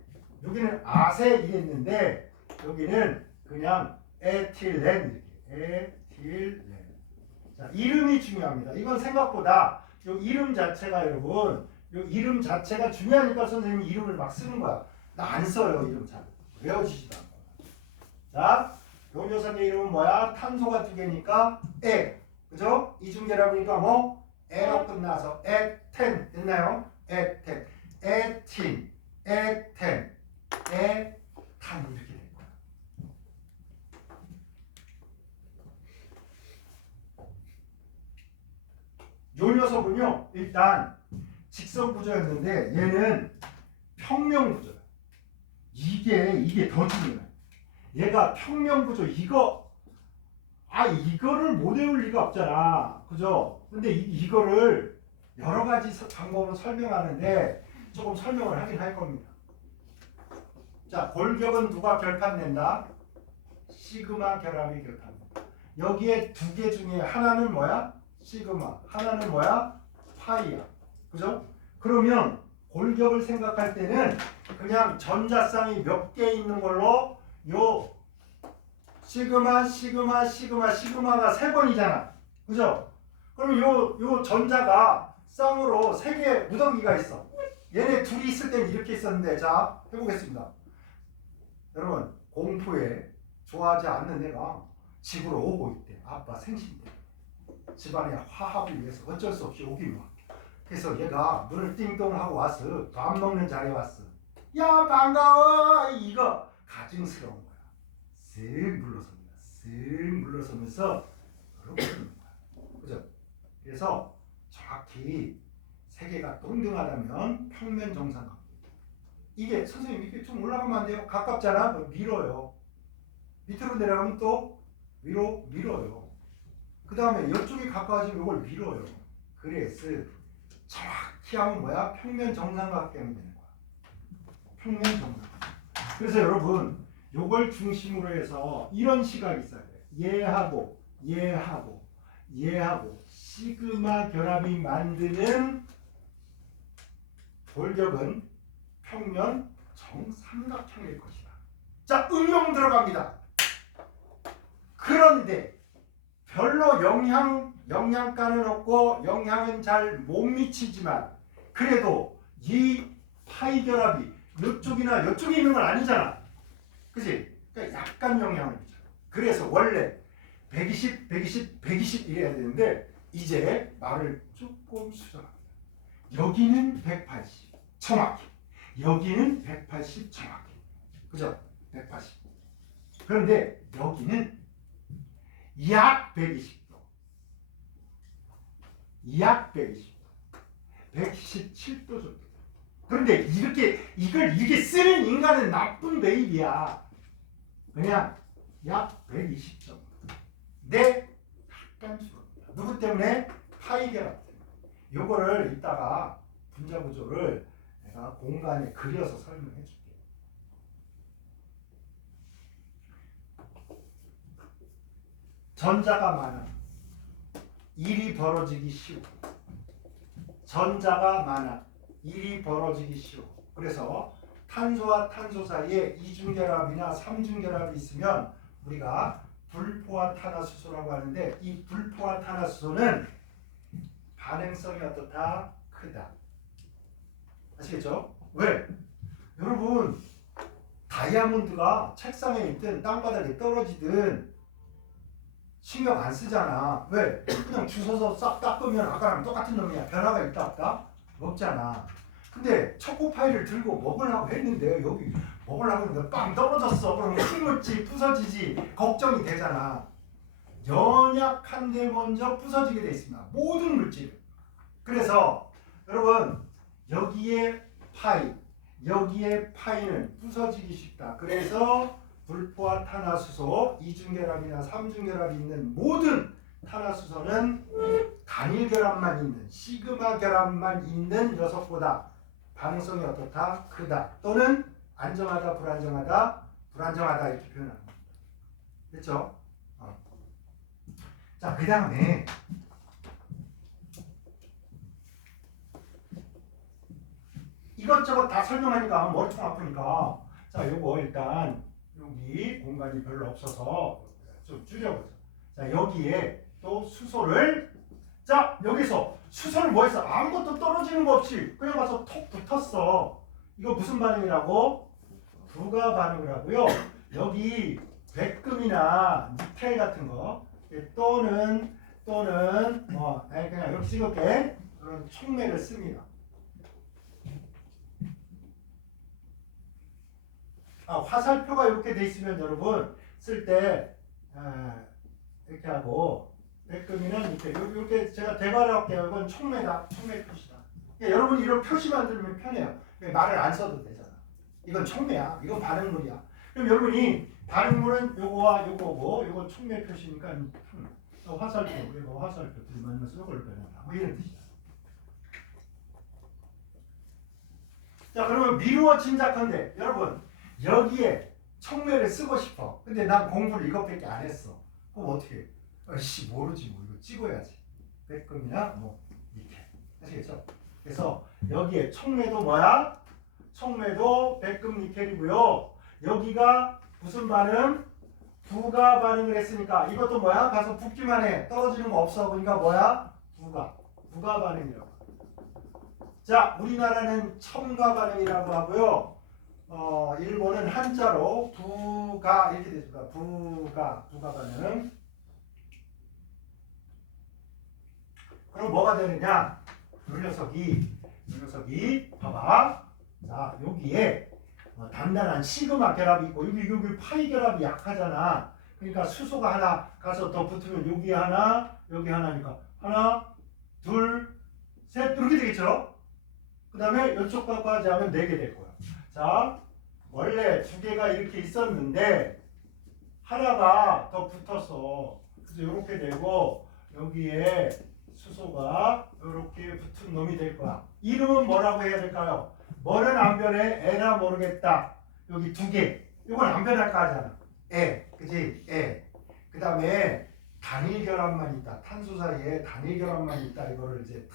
여기는 아세 이랬는데 여기는 그냥 에틸렌 이렇게 에틸렌. 자, 이름이 중요합니다. 이건 생각보다 요 이름 자체가 여러분, 요 이름 자체가 중요하니까 선생님이 이름을 막 쓰는 거야. 나 안 써요 이름 잘 외워지지도 않고. 자, 요 녀석의 이름은 뭐야? 탄소가 두 개니까 그죠? 이중결합이니까 뭐 에로 끝나서 에텐 됐나요? 에텐, 에틴, 에텐, 에탄 이렇게 된 거야. 요 녀석은요 일단 직선 구조였는데 얘는 평면 구조야. 이게 더 중요해. 얘가 평면 구조 이거를 못 외울 리가 없잖아. 그죠? 근데 이거를 여러 가지 방법으로 설명하는데 조금 설명을 하긴 할 겁니다. 자, 골격은 누가 결합낸다? 시그마 결합이 결합된다. 여기에 두 개 중에 하나는 뭐야? 시그마. 하나는 뭐야? 파이야. 그죠? 그러면 골격을 생각할 때는 그냥 전자쌍이 몇 개 있는 걸로 요 시그마가 세 번이잖아. 그죠? 그럼 요 전자가 쌍으로 세 개 무더기가 있어. 얘네 둘이 있을 땐 이렇게 있었는데 자 해보겠습니다. 여러분 공포에 좋아하지 않는 애가 집으로 오고 있대. 아빠 생신 때 집안의 화합을 위해서 어쩔 수 없이 오긴 와. 그래서 얘가 문을 띵동하고 왔어. 밥 먹는 자리에 왔어. 야 반가워. 이거 가증스러운 거야. 쓱 물러섭니다. 쓱 물러서면서 이렇게 하는 거야. 그죠? 그래서 정확히 세 개가 동등하다면 평면 정삼각. 이게 선생님 이렇게 좀 올라가면 안 돼요? 가깝잖아. 밀어요. 밑으로 내려가면 또 위로 밀어요. 그 다음에 이쪽이 가까워지면 이걸 밀어요. 그래서 정확히 하면 뭐야? 평면 정삼각형이 되는 거야. 평면 정삼각. 그래서 여러분 요걸 중심으로 해서 이런 시각이 있어야 돼. 얘하고 시그마 결합이 만드는 골격은 평면 정삼각형일 것이다. 자, 응용 들어갑니다. 그런데 별로 영향가는 없고 영향은 잘 못 미치지만 그래도 이 파이 결합이 이쪽이나 이쪽에 있는 건 아니잖아. 그치? 그러니까 약간 영향을 미쳐. 그래서 원래 120 이래야 되는데 이제 말을 조금 수정합니다. 여기는 180 정확히. 여기는 180 정확히. 그죠? 180. 그런데 여기는 약 120도. 약 120도. 117도 정도. 그런데 이렇게 쓰는 인간은 나쁜 베이비야. 그냥 약 120 정도. 네, 약간 줄어듭니다. 누구 때문에? 파이 결합 때문에. 요거를 이따가 분자 구조를 내가 공간에 그려서 설명해 줄게. 전자가 많아. 일이 벌어지기 쉬워. 전자가 많아. 일이 벌어지기 쉬워. 그래서 탄소와 탄소 사이에 이중결합이나 삼중결합이 있으면 우리가 불포화탄화수소라고 하는데 이 불포화탄화수소는 반응성이 어떻다? 크다. 아시겠죠? 왜? 여러분 다이아몬드가 책상에 있든 땅바닥에 떨어지든 신경 안 쓰잖아. 왜? 그냥 주워서 싹 닦으면 아까랑 똑같은 놈이야. 변화가 있다 없다? 없잖아. 근데 초코파이를 들고 먹으려고 했는데 여기 먹으려고 했는데 빵 떨어졌어. 그러면 흙묻지 부서지지 걱정이 되잖아. 연약한데 먼저 부서지게 돼 있습니다. 모든 물질. 그래서 여러분 여기에 파이는 부서지기 쉽다. 그래서 불포화탄화수소 이중결합이나 삼중결합이 있는 모든 탄화수소는 단일 결합만 있는 시그마 결합만 있는 녀석보다 반응성이 어떻다? 크다. 또는 안정하다, 불안정하다, 불안정하다 이렇게 표현합니다. 그렇죠? 자, 그 다음에 이것저것 다 설명하니까 머리통 아프니까 자, 요거 일단 여기 공간이 별로 없어서 좀 줄여보자. 자, 여기에 또 수소를 자, 여기서 수소를 뭐 했어? 아무것도 떨어지는 거 없이 그냥 가서 톡 붙었어. 이거 무슨 반응이라고? 부가 반응을 하고요. 여기 백금이나 니켈 같은 거 또는 그냥 이렇게 찍을게. 그런 촉매를 씁니다. 화살표가 이렇게 돼 있으면 여러분 쓸 때 이렇게 하고 백금이나 니켈 이렇게 제가 대괄호 할게요. 이건 촉매다. 촉매 표시다. 그러니까 여러분이 이런 표시 만들면 편해요. 말을 안 써도 되잖아. 이건 촉매야. 이건 반응물이야. 그럼 여러분이 반응물은 요거와 요거고 요건 촉매 표시니까 화살표 그리고 화살표 둘 만나서 요걸 변한다. 뭐 이런 뜻이야. 자, 그러면 미루어 짐작한데 여러분 여기에 촉매를 쓰고 싶어. 근데 난 공부를 이것밖에 안 했어. 그럼 어떻게 해? 모르지 뭐 이거 찍어야지. 백금이나 뭐 니켈. 아시겠죠? 그래서 여기에 촉매도 뭐야? 촉매도 백금 니켈이고요. 여기가 무슨 반응? 부가 반응을 했으니까 이것도 뭐야? 가서 붙기만 해. 떨어지는 거 없어. 그러니까 뭐야? 부가 반응이라고. 자, 우리나라는 첨가 반응이라고 하고요. 일본은 한자로 부가 이렇게 되죠. 부가 반응. 그럼 뭐가 되느냐? 이 녀석이 봐봐. 자, 여기에 단단한 시그마 결합이 있고 여기 파이 결합이 약하잖아. 그러니까 수소가 하나 가서 더 붙으면 여기 하나, 여기 하나니까 하나, 둘, 셋 이렇게 되겠죠? 그 다음에 이쪽까지 하면 4개 될 거야. 자, 원래 2개가 이렇게 있었는데 하나가 더 붙었어. 그래서 이렇게 되고 여기에 수소가 이렇게 붙은 놈이 될 거야. 이름은 뭐라고 해야 될까요? 뭐는 안 변해? 에나 모르겠다. 여기 2개. 이건 안 변할까 하잖아. 그지? 그 다음에 단일 결합만 있다. 탄소 사이에 단일 결합만 있다. 이거를 이제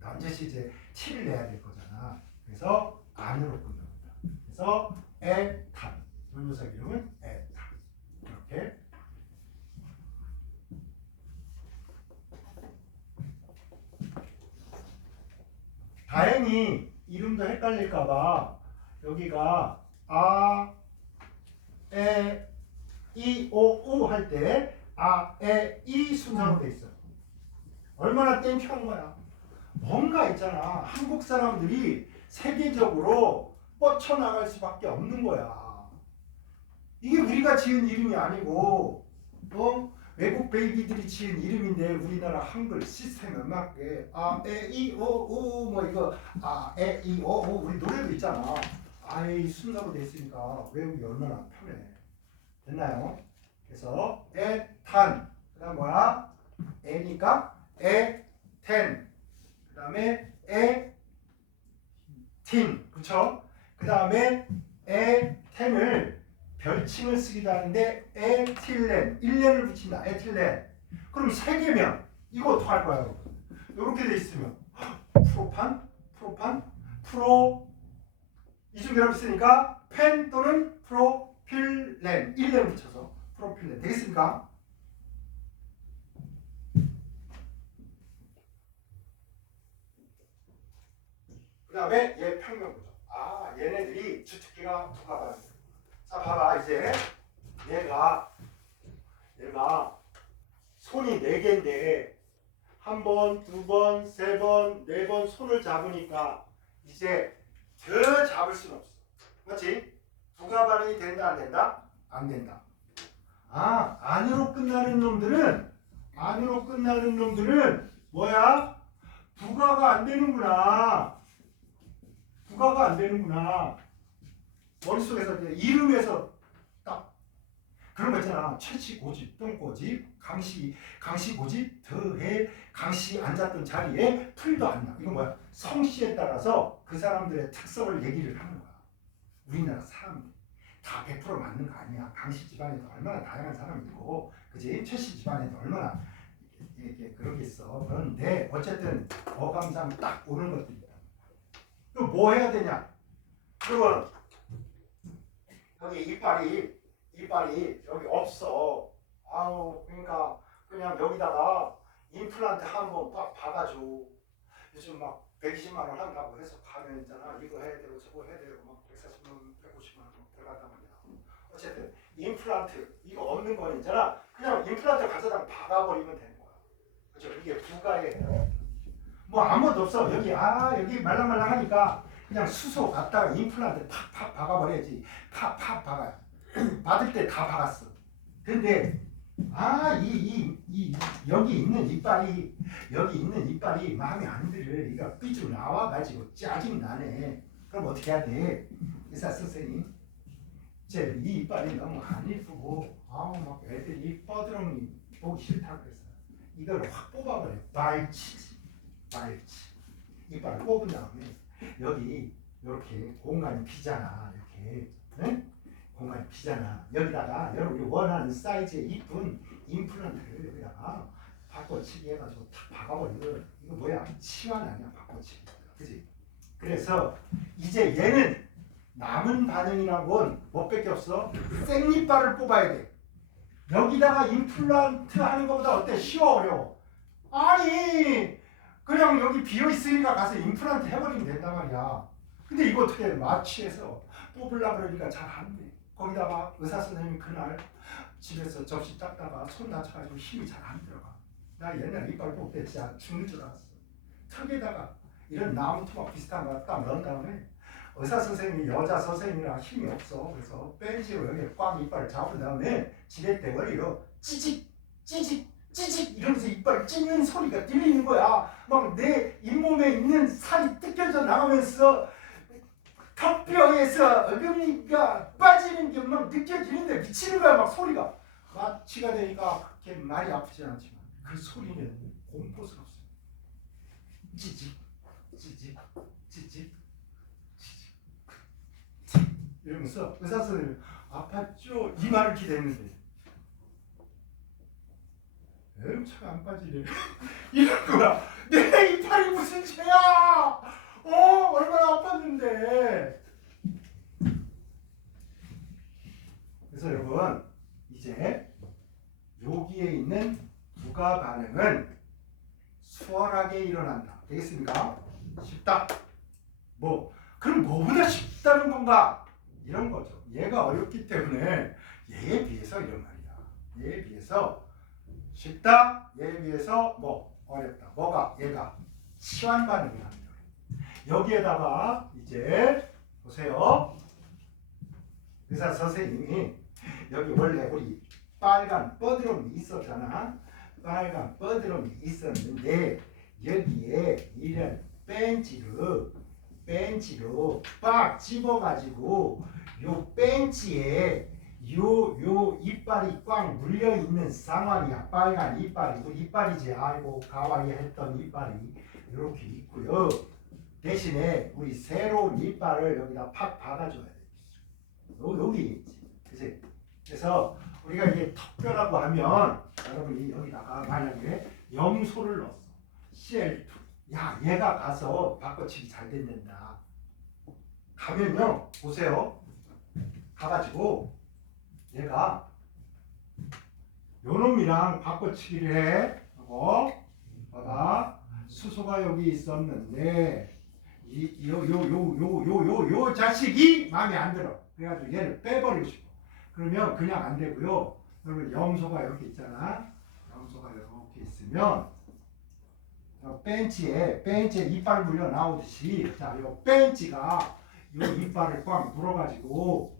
남짓이 이제 티를 내야 될 거잖아. 그래서 안으로 끊는다. 그래서 에탄. 이 녀석 이름은 에탄. 이렇게. 다행히 이름도 헷갈릴까봐 여기가 아, 에, 이, 오, 우 할 때 아, 에, 이 순서로 돼 있어. 얼마나 땡큐한 거야. 뭔가 있잖아. 한국 사람들이 세계적으로 뻗쳐나갈 수밖에 없는 거야. 이게 우리가 지은 이름이 아니고 외국 베이비들이 지은 이름인데 우리나라 한글 시스템에 맞게 아, 에, 이, 오, 우 뭐 이거 아, 에, 이, 오, 우 우리 노래도 있잖아. 아, 이 순서로 돼 있으니까 외우기 얼마나 편해. 됐나요? 그래서 에탄 그 다음 뭐야? 에니까 에텐 그 다음에 에틴 그쵸? 그 다음에 에텐을 별칭을 쓰기도 하는데 에틸렌 1렌을 붙인다. 에틸렌 그럼 3개면 이거 어떡할 거야 여러분? 이렇게 돼 있으면 프로판 프로 이중 결합 있으니까 펜 또는 프로필렌 1렌 붙여서 프로필렌 되겠습니까? 그 다음에 얘 평면 보죠. 아, 얘네들이 주특기가 두 가지. 자, 봐봐. 이제 얘가 손이 4개인데 한 번, 2번, 3번, 4번 손을 잡으니까 이제 더 잡을 수는 없어. 맞지? 부가 반응이 된다 안 된다? 안 된다. 아, 안으로 끝나는 놈들은 뭐야? 부가가 안 되는구나. 머릿속에서 이제 이름에서 딱 그런 거 있잖아. 최씨 고집, 똥꼬집, 강씨 고집, 더해 강씨 앉았던 자리에 풀도 안 나. 이건 뭐야? 성씨에 따라서 그 사람들의 특성을 얘기를 하는 거야. 우리나라 사람들 다 100% 맞는 거 아니야. 강씨 집안에도 얼마나 다양한 사람이 있고, 그지? 최씨 집안에도 얼마나 이렇게 그러겠어. 그런데 어쨌든 어감상 딱 오는 것들이다. 또 뭐 해야 되냐? 그러면 여기 이빨이 여기 없어. 아우, 그러니까 그냥 여기다가 임플란트 한번 딱 박아줘. 요즘 막 120만 원 한다고 해서 가면 있잖아. 이거 해야 되고 저거 해야 되고 막 140만 원, 150만 원 들어간단 말이야. 어쨌든 임플란트 이거 없는 거 있잖아. 그냥 임플란트 가져다 박아버리면 되는 거야. 그죠? 이게 부가예요. 뭐 아무것도 없어. 여기 말랑말랑하니까 그냥 수소 갖다가 임플란트 팍팍 박아버려야지. 팍팍 박아. 받을 때 다 박았어. 근데 여기 있는 이빨이 마음에 안 들어. 이거 삐쭉 나와가지고 짜증 나네. 그럼 어떻게 해야 돼? 의사 선생님, 이 이빨이 너무 안 이쁘고 막 애들이 뻐드렁이 보기 싫다 그래서 이걸 확 뽑아버려. 말치. 이빨을 뽑은 다음에 여기 이렇게 공간이 비잖아. 이렇게, 네? 공간이 비잖아. 여기다가 여러분이 원하는 사이즈의 이쁜 임플란트를 여기다가 바꿔치기 해가지고 탁 박아버려. 이거 뭐야? 치환 아니야? 바꿔치기. 그지? 그래서 이제 얘는 남은 반응이란 건 뭐밖에 없어? 생이빨을 뽑아야 돼. 여기다가 임플란트 하는 것보다 어때? 쉬워, 어려워? 아니, 그냥 여기 비어있으니까 가서 임플란트 해버리면 된단 말이야. 근데 이거 어떻게 해? 마취해서 뽑으려고 그러니까 잘 안 돼. 거기다가 의사 선생님이 그날 집에서 접시 닦다가 손 다쳐가지고 힘이 잘 안 들어가. 나 옛날에 이빨 뽑을 때 진짜 죽는 줄 알았어. 턱에다가 이런 나무 토막 비슷한 거 딱 넣은 다음에 의사 선생님이 여자 선생님이라 힘이 없어. 그래서 벤치로 여기 꽉 이빨을 잡은 다음에 지렛대 머리로 찌직 이러면서 이빨을 찢는 소리가 들리는 거야. 막 내 잇몸에 있는 살이 뜯겨져 나가면서 턱뼈에서 어금니가 빠지는 게 막 느껴지는데 미치는 거야. 막 소리가 마취가 되니까 그렇게 많이 아프지 않지만 그 소리는 공포스럽습니다. 찌직 이러면서 의사 선생님 아팠죠? 이 말을 기대했는데 엄청 안 빠지네. 이런 거야. 내 이빨이 무슨 죄야? 얼마나 아팠는데. 그래서 여러분 이제 여기에 있는 부가 반응은 수월하게 일어난다. 되겠습니까? 쉽다. 그럼 뭐보다 쉽다는 건가? 이런 거죠. 얘가 어렵기 때문에 얘에 비해서 이런 말이야. 얘에 비해서 쉽다. 얘에 비해서 어렵다. 뭐가? 얘가 치환 반응이 합니다. 여기에다가 이제 보세요. 의사 선생님이 여기 원래 우리 빨간 뻐드럼이 있었잖아. 빨간 뻐드럼이 있었는데 여기에 이런 벤치로 빡 집어가지고 요 벤치에 요 이빨이 꽉 물려 있는 상황이야. 빨간 이빨이 우리 이빨이지. 아이고 가와이 했던 이빨이 이렇게 있고요. 대신에 우리 새로운 이빨을 여기다 팍 박아줘야 돼. 여기 있지. 그치? 그래서 우리가 이게 턱뼈라고 하면 여러분이 여기다가 만약에 염소를 넣었어. CL2. 야, 얘가 가서 바꿔치기 잘 된다. 가면요, 보세요. 가가지고 얘가 요놈이랑 바꿔치기를 해. 봐봐. 수소가 여기 있었는데 요 자식이 마음에 안 들어. 그래가지고 얘를 빼버리고 싶어. 그러면 그냥 안 되고요. 여러분 염소가 이렇게 있잖아. 염소가 이렇게 있으면 벤치에 이빨 물려 나오듯이 자, 요 벤치가 요 이빨을 꽉 물어가지고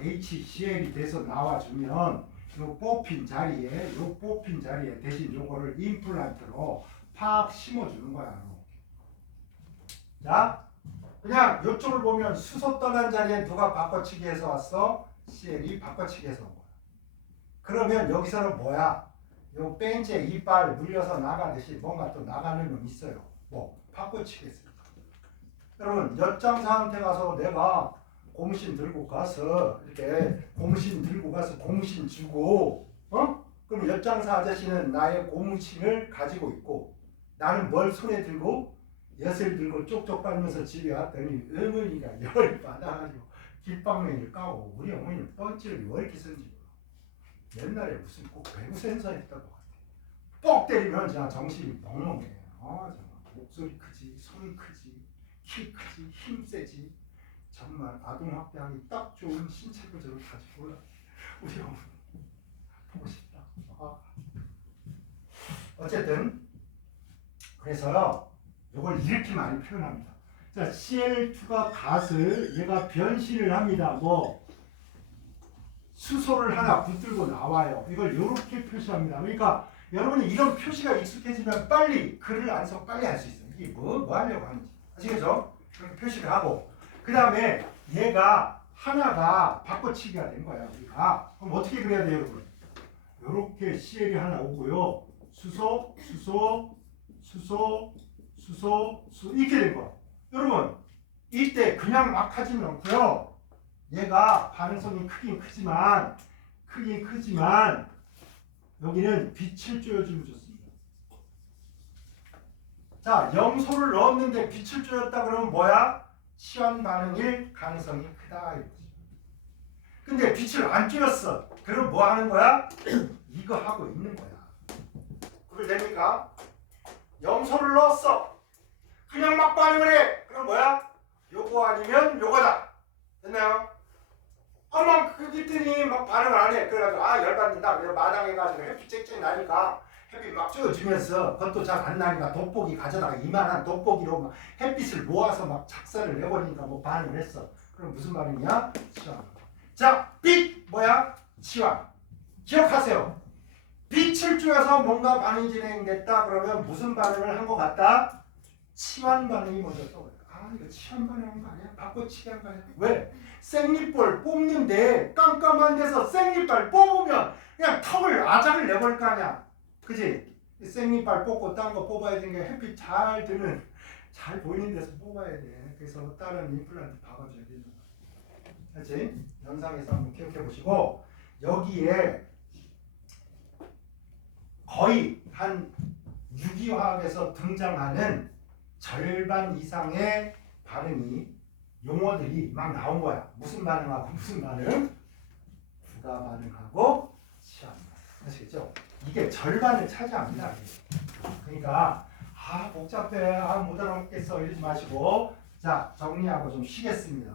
HCl이 돼서 나와주면 요 뽑힌 자리에 대신 요거를 임플란트로 팍 심어주는 거야. 자, 그냥 이쪽을 보면 수소 떠난 자리에 누가 바꿔치기 해서 왔어? CL이 바꿔치기 해서 온 거야. 그러면 여기서는 뭐야? 요 벤치에 이빨 물려서 나가듯이 뭔가 또 나가는 놈 있어요. 뭐 바꿔치겠습니다. 여러분 엿장사한테 가서 내가 공신 들고 가서 이렇게 공신 들고 가서 공신 주고 그럼 엿장사 아저씨는 나의 공신을 가지고 있고 나는 뭘 손에 들고 엿을 들고 쪽쪽 빨면서 집에 왔더니 어머니가 열을 받아가지고 깃방맹이를 까고 우리 어머니는 뻔치를 왜 이렇게 쓴지 옛날에 무슨 꼭 배구 센서 했던 것 같아. 뻑 때리면 그냥 정신이 멍멍해. 정말 목소리 크지, 손 크지, 키 크지, 힘 세지. 정말 아동학대하기 딱 좋은 신체 구조를 가지고 우리 어머니 보고 싶다. 어쨌든 그래서요. 이걸 이렇게 많이 표현합니다. 자, Cl2가 갓을 얘가 변신을 합니다. 뭐 수소를 하나 붙들고 나와요. 이걸 이렇게 표시합니다. 그러니까 여러분이 이런 표시가 익숙해지면 빨리 글을 안 써 빨리 할 수 있어요. 이게 뭐 하려고 하는지 아시겠죠? 그렇게 표시를 하고 그 다음에 얘가 하나가 바꿔치기가 된 거야. 우리가 그럼 어떻게 그려야 돼요, 여러분? 이렇게 CL이 하나 오고요. 수소, 수소, 수소, 수소, 수 이렇게 된 거야. 여러분 이때 그냥 막 하지는 않고요. 얘가 반응성이 크긴 크지만 여기는 빛을 쬐어주면 좋습니다. 자, 염소를 넣었는데 빛을 쬐었다 그러면 뭐야? 치환 반응일 가능성이 크다 이거지. 근데 빛을 안 쬐었어. 그럼 뭐 하는 거야? 이거 하고 있는 거야. 그걸 됩니까? 염소를 넣었어. 그냥 막 반응을 해. 그럼 뭐야? 요거 아니면 요거다. 됐나요? 막 그랬더니 막 반응을 안 해. 그래가지고 열받는다. 그래서 마당에 가지고 햇빛 쨍쨍 나니까 햇빛 막 쬐어주면서 그것도 잘 안 나니까 돋보기 가져다가 이만한 돋보기로 막 햇빛을 모아서 막 작살을 내버리니까 뭐 반응을 했어. 그럼 무슨 반응이야? 치환. 자, 빛 뭐야? 치환. 기억하세요. 빛을 쬐어서 뭔가 반응이 진행됐다. 그러면 무슨 반응을 한 것 같다? 치환 반응이 먼저 떠올려. 이거 치환 반응한 거 아니야? 바꿔치기 한 거 아니야? 왜? 생리볼 뽑는데 깜깜한 데서 생리발 뽑으면 그냥 턱을 아작을 내버릴 거 아니야. 그지? 생리발 뽑고 딴 거 뽑아야 되는 게 햇빛 잘 드는 잘 보이는 데서 뽑아야 돼. 그래서 다른 임플란트 박아줘야 되는 거야. 그렇지? 영상에서 한번 기억해 보시고 여기에 거의 한 유기화학에서 등장하는 절반 이상의 반응이 용어들이 막 나온 거야. 무슨 반응하고 무슨 반응? 부가 반응하고 치환 반응. 아시겠죠? 이게 절반을 차지합니다. 그러니까 복잡해. 못 알아먹겠어. 이러지 마시고 자, 정리하고 좀 쉬겠습니다.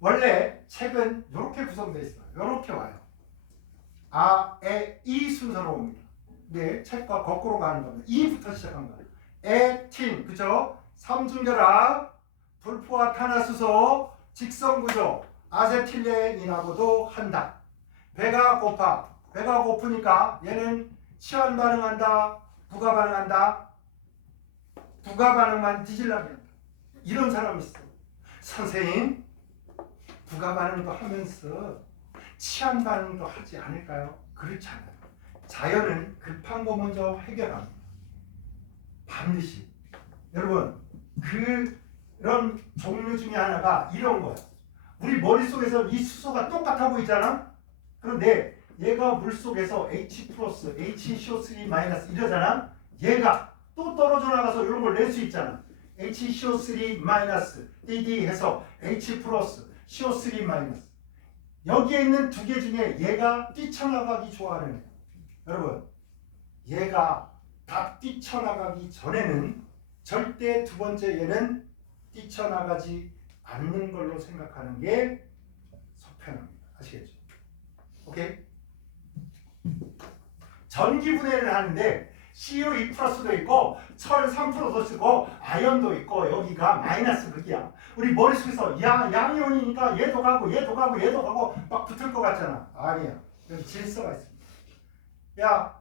원래 책은 이렇게 구성되어 있어요. 이렇게 와요. 이 순서로 옵니다. 네, 책과 거꾸로 가는 겁니다. 이부터 시작한 거예요. 에틴, 그죠? 삼중결합, 불포화 탄화수소, 직선구조, 아세틸렌이라고도 한다. 배가 고프니까 얘는 치환 반응한다, 부가 반응한다, 부가 반응만 뒤질라게 한다. 이런 사람이 있어. 선생님, 부가 반응도 하면서 치환 반응도 하지 않을까요? 그렇지 않아요. 자연은 급한 거 먼저 해결합니다. 반드시. 여러분, 그런 종류 중에 하나가 이런 거야. 우리 머릿속에서 이 수소가 똑같아 보이잖아? 그런데 얘가 물속에서 H+, HCO3- 이러잖아? 얘가 또 떨어져 나가서 이런 걸 낼 수 있잖아. HCO3- DD 해서 H+, CO3-. 여기에 있는 두 개 중에 얘가 뛰쳐나가기 좋아하는 애. 여러분, 얘가 다 뛰쳐나가기 전에는 절대 두 번째 얘는 뛰쳐나가지 않는 걸로 생각하는 게 속편합니다. 아시겠죠? 오케이? 전기 분해를 하는데 CO2+도 있고 철 3%도 쓰고 아연도 있고 여기가 마이너스 극이야. 우리 머릿속에서 양이온이니까 얘도 가고 얘도 가고 얘도 가고 막 붙을 것 같잖아. 아니야. 여기 질서가 있습니다.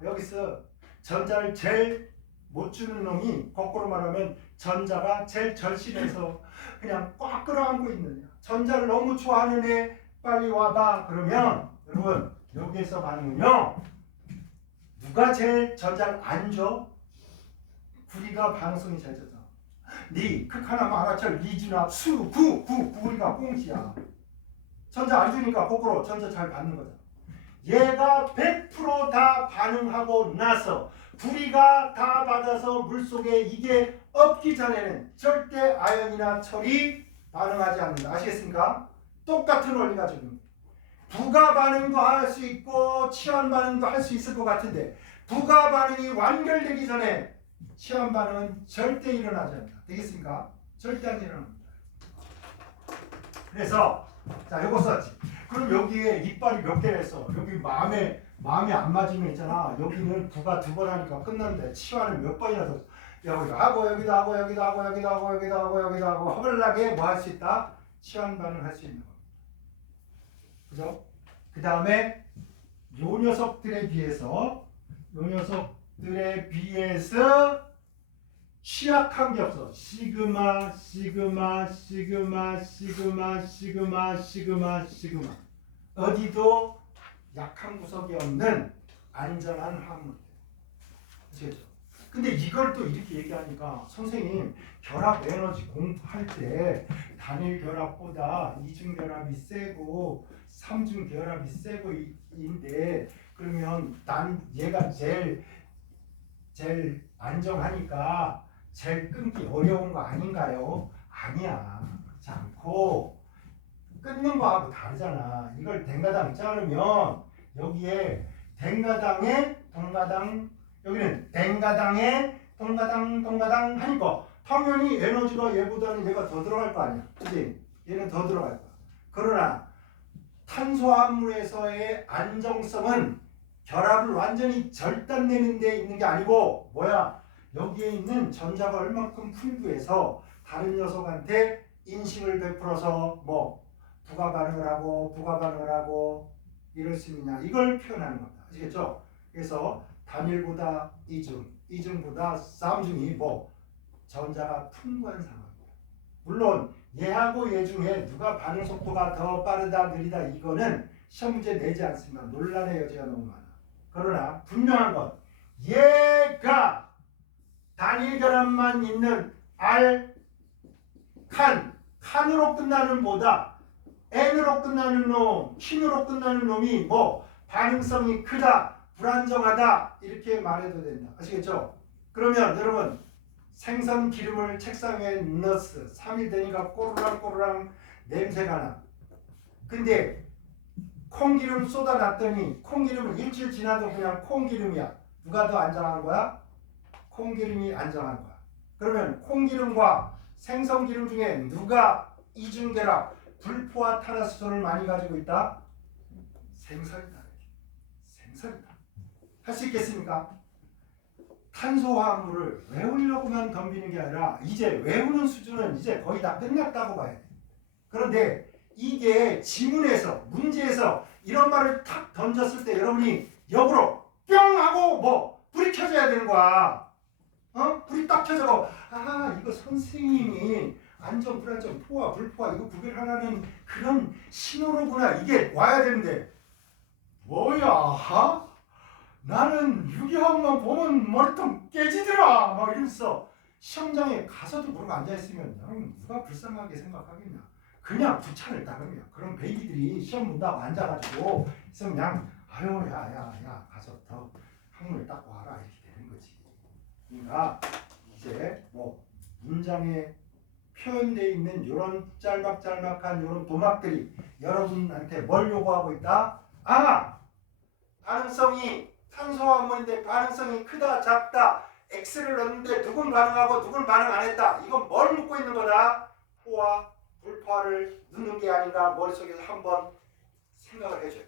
여기서 전자를 제일 못 주는 놈이 거꾸로 말하면 전자가 제일 절실해서 그냥 꽉 끌어안고 있느냐. 전자를 너무 좋아하는 애 빨리 와봐. 그러면 여러분 여기에서 반응은요. 누가 제일 전자를 안 줘? 구리가 반응성이 잘 줬잖아. 니 극하나 마라철 리지나 수 구리가 꽁지야. 전자 안 주니까 거꾸로 전자 잘 받는 거잖아. 얘가 100% 다 반응하고 나서 구리가 다 받아서 물속에 이게 없기 전에는 절대 아연이나 철이 반응하지 않는다. 아시겠습니까? 똑같은 원리가 적용돼. 부가 반응도 할 수 있고 치환 반응도 할 수 있을 것 같은데 부가 반응이 완결되기 전에 치환 반응은 절대 일어나지 않는다. 되겠습니까? 절대 안 일어납니다. 그래서 자 요거 썼지. 그럼 여기에 이빨이 몇 개를 했어? 여기 마음에 안 맞으면 있잖아. 여기는 부가 2번 하니까 끝났는데 치환을 몇 번이나 더 여기도 하고 여기도 하고 여기도 하고 여기도 하고 여기도 하고 여기도 하고 허벌나게 뭐 할 수 있다? 치환 반응 할 수 있는 겁니다. 그죠? 그 다음에 요 녀석들에 비해서 취약한 게 없어. 시그마 어디도 약한 구석이 없는 안전한 화물. 아시겠죠? 근데 이걸 또 이렇게 얘기하니까 선생님 결합 에너지 공부할 때 단일 결합보다 이중 결합이 세고 삼중 결합이 세고 인데 그러면 난 얘가 제일 안정하니까 제일 끊기 어려운 거 아닌가요? 아니야. 그렇지 않고 끊는 거하고 다르잖아. 이걸 댕가당 자르면 여기에 댕가당에 동가당 여기는 댕가당에 동가당 하니까 당연히 에너지가 얘보다는 얘가 더 들어갈 거 아니야. 그치? 얘는 더 들어갈 거야. 그러나 탄소화물에서의 안정성은 결합을 완전히 절단내는 데 있는 게 아니고 뭐야? 여기에 있는 전자가 얼만큼 풍부해서 다른 녀석한테 인식을 베풀어서 뭐 부가 반응을 하고 이럴 수 있느냐 이걸 표현하는 겁니다. 아시겠죠? 그래서 단일보다 이중보다 쌍중이 뭐 전자가 풍부한 상황입니다. 물론 얘하고 얘 중에 누가 반응 속도가 더 빠르다 느리다 이거는 시험 문제 내지 않습니다. 논란의 여지가 너무 많아. 그러나 분명한 건 얘가 단일 결합만 있는 칸으로 끝나는 보다 N으로 끝나는 놈, 킨으로 끝나는 놈이 뭐 반응성이 크다, 불안정하다 이렇게 말해도 된다. 아시겠죠? 그러면 여러분 생선 기름을 책상 위에 넣었어. 3일 되니까 꼬르랑 냄새가 나. 근데 콩기름 쏟아놨더니 콩기름은 일주일 지나도 그냥 콩기름이야. 누가 더 안정한 거야? 콩기름이 안정한 거야. 그러면 콩기름과 생선기름 중에 누가 이중결합 불포화 탄화수소를 많이 가지고 있다? 생선이다. 할 수 있겠습니까? 탄소화물을 외우려고만 덤비는 게 아니라 이제 외우는 수준은 이제 거의 다 끝났다고 봐야 돼. 그런데 이게 지문에서 문제에서 이런 말을 탁 던졌을 때 여러분이 역으로 뿅 하고 뭐 불이 켜져야 되는 거야. 불이 딱 켜져고 이거 선생님이 안전 불안전 포화 불포화 이거 구별하라는 그런 신호로구나 이게 와야 되는데 뭐야? 나는 유기화학만 보면 머리통 깨지더라 막 이러면서 시험장에 가서도 그러고 앉아있으면 나는 누가 불쌍하게 생각하겠냐. 그냥 부찬을 따르냐. 그럼 베이비들이 시험 본다고 앉아가지고 있으면 그냥 야 가서 더 학문을 닦고 와라 이렇게 되는 거지. 그러니까 이제 뭐 문장에 표현되어 있는 이런 짤막한 이런 도막들이 여러분한테 뭘 요구하고 있다? 반응성이 탄소화물인데 반응성이 크다 작다 X를 넣는데 누군 반응하고 누군 반응 안 했다. 이건 뭘 묻고 있는 거다? 포화 불포화를 넣는 게 아닌가 머릿속에서 한번 생각을 해줘요.